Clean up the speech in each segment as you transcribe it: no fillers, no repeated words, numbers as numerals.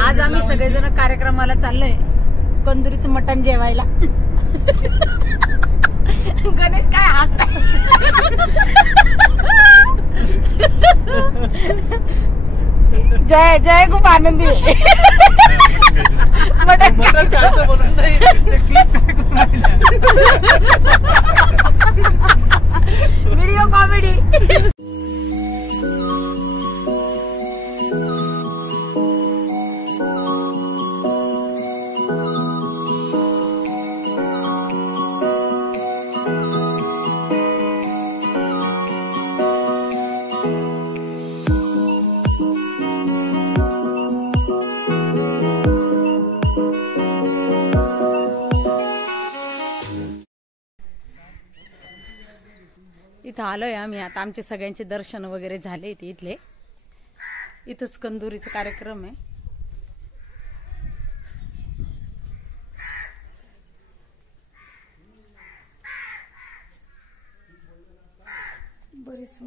आज आम्ही सगळेजण कार्यक्रमाला चाललोय कंदुरीचं मटण जेवायला। गणेश काय हसताय? जय जय खूप आनंदी मटण चालतं बोलत नाही व्हिडिओ कॉमेडी। इथं आलोय आम्ही आता, आमचे सगळ्यांचे दर्शन वगैरे झाले इथले। इथंच कंदुरीचा कार्यक्रम आहे। बरीच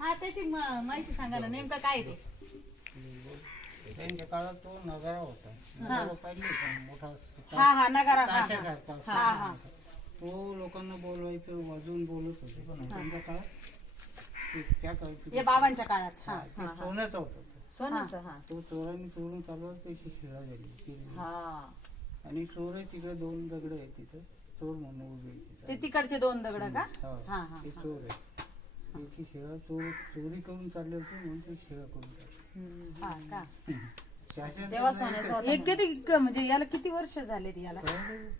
हा त्याची माहिती सांगा ना, नेमका काय ते? त्यांच्या काळात तो नगारा होता, नगारा पाहिजे मोठा हा हा नगारा ताशासारखा हा हा तो लोकांना बोलवायचं, वाजून बोलत होते। पण त्यांच्या काळात त्या काळात या बाबांच्या काळात हा सोन्याचा होता, सोन्याचा हा तो चोरांनी चोरून चालवत त्याची शिळा झाली हा। आणि चोर आहे तिकडे दोन दगड आहेत, तिथे चोर म्हणून उभे ते तिकडचे दोन दगड का? हा हा ते चोर आहे, त्याची शिळा चोरी करून चालले होते म्हणून ती शिळा करून हा का? तेव्हा किती म्हणजे याला किती वर्ष झाले याला?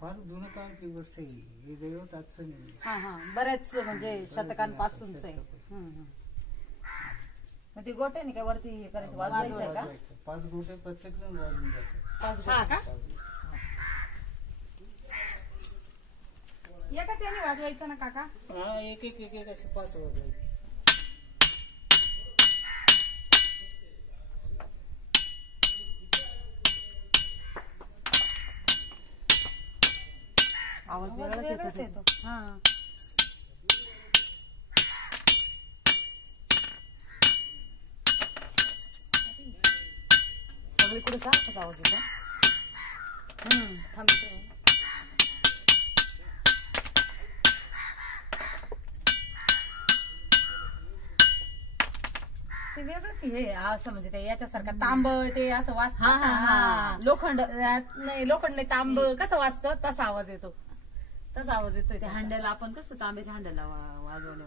फार जुनं काळाची गोष्ट आहे हे, दैवत आजचं नाही। हा हा बरेच म्हणजे शतकांपासूनच आहे। ते गोट्याने काय वरती हे करायचं, वाजवायचं का? 5 गोटे प्रत्येक जण वाजून जातात। हा का? एकाच याने वाजवायचं ना काका? हा एक एक एक एक असे 5 वाजवायचे। आवाज वेगळाच येतो। हा सगळीकडे सारखाच आवाज येतो। थांब ते वेगळंच हे असं म्हणजे ते याच्यासारखं तांब ते असं वाजत। हा हा हा लोखंड नाही लोखंड नाही, तांब कसं वाजतं तसा आवाज येतो, तसा आवाज येतोय त्या हांड्याला आपण कसं तांब्याच्या हांड्याला वाजवले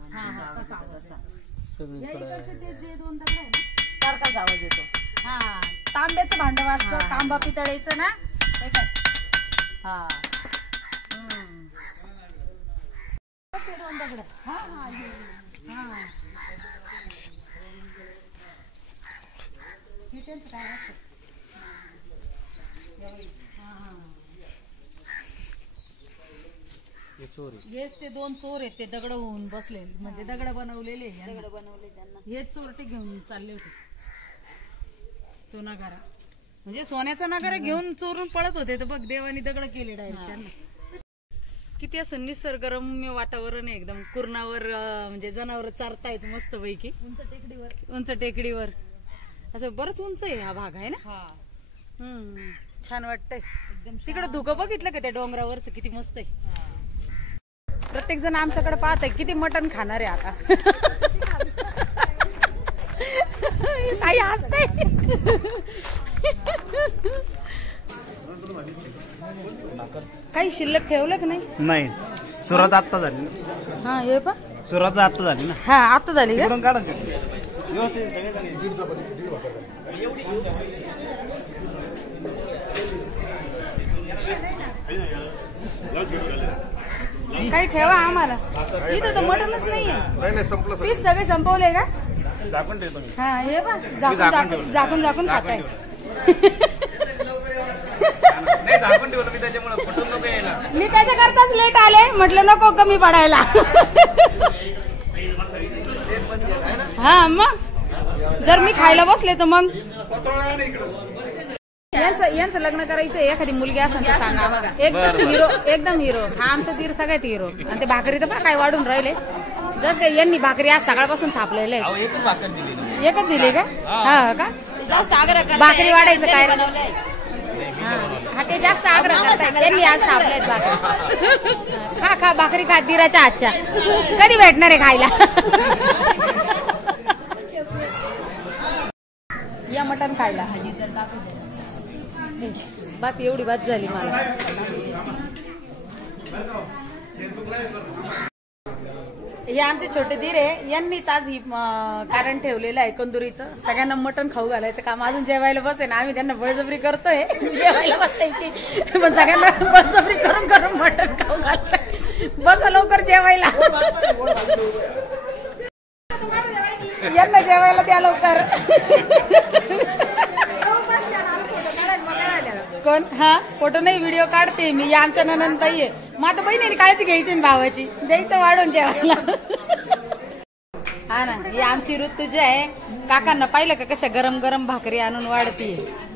ते दोन दगड आहे ना सारखाच आवाज येतो। हा तांब्याचं भांड वाजतं, तांबा पितळेचं ना हे काय? हा ते दोन दगड हा हा हा येस ते दोन चोर आहेत, ते दगड होऊन बसले म्हणजे दगड बनवलेले त्यांना हेच चोरटे घेऊन चालले होते। तो नगारा म्हणजे सोन्याचा नगारा घेऊन चोरून पळत होते, तर बघ देवानी दगड केले डायरेक्ट त्यांना। किती असं निसर्गरम्य वातावरण आहे एकदम, कुरणावर म्हणजे जनावर चारतायत मस्त पैकी उंच टेकडीवर असं बरंच उंच आहे हा भाग आहे ना। छान वाटतंय तिकडे धुकं बघितलं का त्या डोंगरावरच किती मस्त आहे। प्रत्येक जण आमच्याकडे पाहत आहे किती मटण खाणार आहे आता। काही हसतंय काही शिल्लक ठेवलं का नाही? नाही सुरुवात आता झाली। हा हे पा सुरुवात आता झाली ना। हा आता झाली का? व्यवस्थित सगळे काही ठेवा आम्हाला, इथं तर मटणच नाहीये। पीस सगळे संपवले का? झाकून ठेवतो मी। हा हे पा झाकून झाकून खाताय। नाही झाकून ठेवलं मी त्याच्यामुळे फुटून नको यायला। मी त्याच्याकरताच लेट आले, म्हटलं नको कमी पडायला। हा मग जर मी खायला बसले तर मग यांचं लग्न करायचं एखादी मुलगी असेल तर सांगा. एकदम हिरो हा आमचा दीर सगळ्यात हिरो. आणि ते भाकरी तर काय वाढून राहिले जस काय यांनी भाकरी आज सकाळपासून थापलेलं आहे. एकच दिली का? हा का भाकरी वाढायचं काय? हा ते जास्त आग्रह करताय त्यांनी आज थापलेत भाकरी. खा भाकरी खा दीराच्या हातच्या. कधी भेटणार आहे खायला? या मटण खायला बस एवढी बात झाली मला. हे आमचे छोटे धीर आहे यांनीच आज ही कारण ठेवलेलं आहे कंदुरीचं. सगळ्यांना मटण खाऊ घालायचं काम. अजून जेवायला बसे ना आम्ही त्यांना बळजबरी करतोय जेवायला बसायची पण सगळ्यांना बळजबरी करून करून मटण खाऊ घालतोय. बसा लवकर जेवायला. यांना जेवायला द्या लवकर. कोण? हा फोटो नाही व्हिडिओ काढते मी. या आमच्या ननंदबाई आहे. मग आता बहिणीने काळजी घ्यायची ना भावाची. द्यायचं वाढून जेवायला. हा ना ही आमची ऋतू जी आहे. काकांना पाहिलं का कशा गरम गरम भाकरी आणून वाढतीये.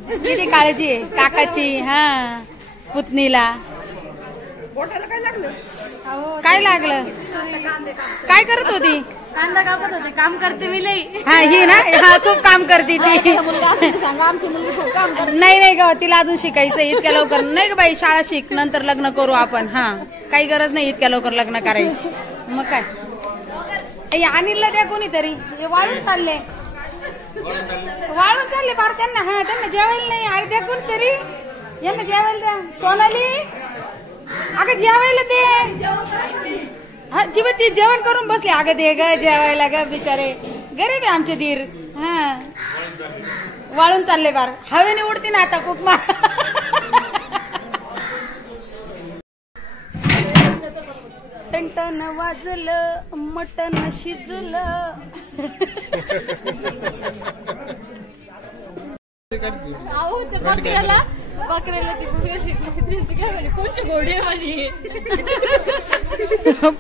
किती काळजी आहे काकाची. हा पुतणीला काय लागलं? काय करत होती? कांदा कापत होते. काम करते मी लई. हा ही ना हा खूप काम करते ती. सांगा आमची मुलगी खूप काम करते. नाही ग तिला अजून शिकायचं इतक्या लवकर नाही ग बाई. शाळा शिक नंतर लग्न करू आपण. हा काही गरज नाही इतक्या लवकर लग्न करायची. मग काय अनिलला द्या कोणीतरी. हे वाळून चालले फार त्यांना. हा त्यांना जेवायला नाही. अरे द्या कोणतरी यांना जेवायला द्या. सोनाली अगं जेवायला दे. हा ती जेवण करून बसले. अगं दे ग जेवायला ग बिचारे गरीब आहे आमचे धीर. हा वाळून चालले फार. हवेने उडती ना आता खूप. टन वाजलं मटण शिजलं. बकऱ्याला कोणची घोडी आहे.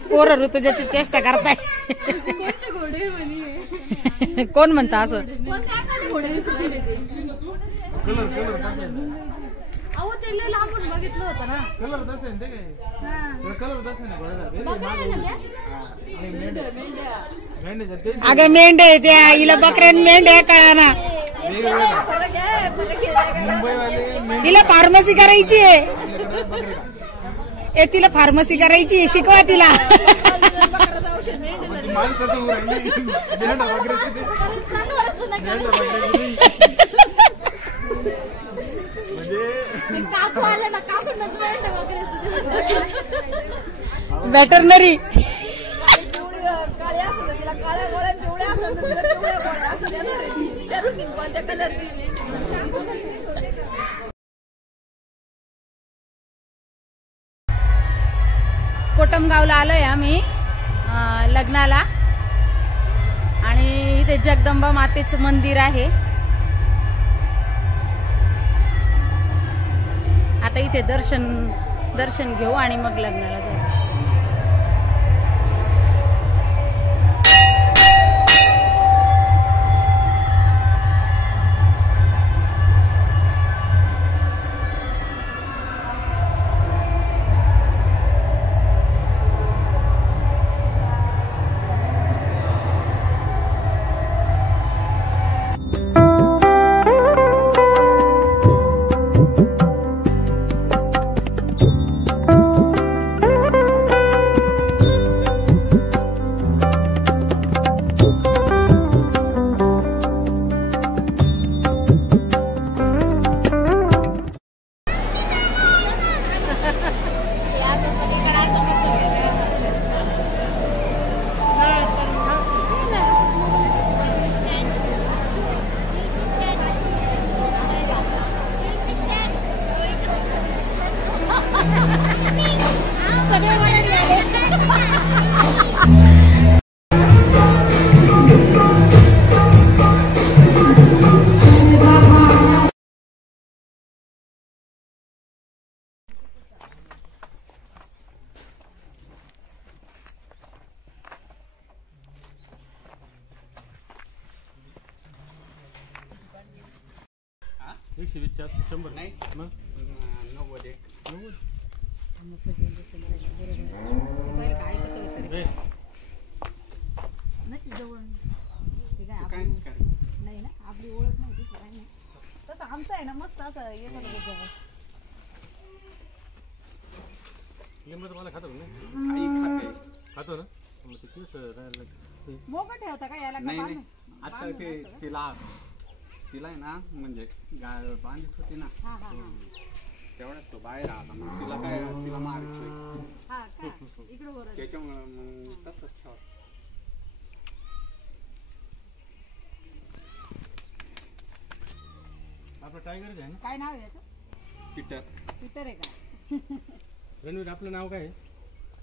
पोरं ऋतुजाची चेष्टा करताय. कोणची घोडी आहे म्हणे. कोण म्हणता असं? अहो ते लांबून बघितलं होतं ना. अगं मेंढ्या त्या हिला बकऱ्या मेंढ्या कळा ना. हिला फार्मसी करायची आहे. तिला फार्मसी करायची शिकवा तिला. वेटरनरी कोटमगावला आलोय आम्ही लग्नाला. आणि इथे जगदंबा मातेचं मंदिर आहे. आता इथे दर्शन घेऊ आणि मग लग्नाला जाऊ. 120 100 नाही मग 90 एक 90 मोठं जनरेशन झालं बरोबर पहिले काय ऐकत होतं तरी रे नाही जवळ ते काय काय आपली नाही करायचं. नाही ना आपली ओळख नाही दुसरं काही नाही तसं आमचं आहे ना मस्त असं येत होतं जवळ लिंबाचं मला खातो ना आई खाते खातो ना मग ते केस राहायला लागते. मोकळ ठेवता का याला का नाही नाही बांधून? आता बांधून ते असं का? तिला आहे ना म्हणजे गाय बांधित होती ना हा हा हा तेवढ्यात तो बाहेर आला मग तिला मारायचं हा का इकडे वर त्याच्यामुळे मग तसंच ठेवा. आपलं टायगरच आहे ना काय नाव आहे याचं पीटर पीटर आहे का रणवीर आपलं नाव काय आहे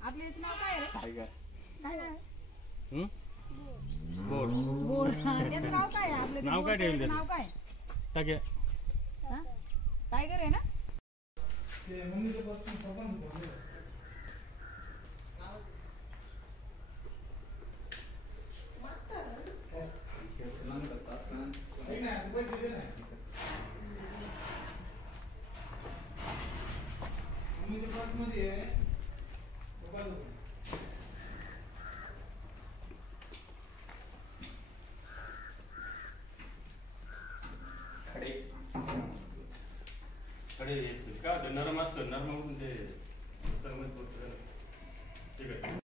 आपलं याचं नाव काय आहे रे टायगर काय नाव आहे? हं? बोर बोर हा, त्याचं नाव काय आहे आपलं ते नाव काय बोरचं ठेवलं याचं नाव काय टाक्या हा? टायगर आहे ना कडे काय होतं नरम असतं नरम ते ठीक आहे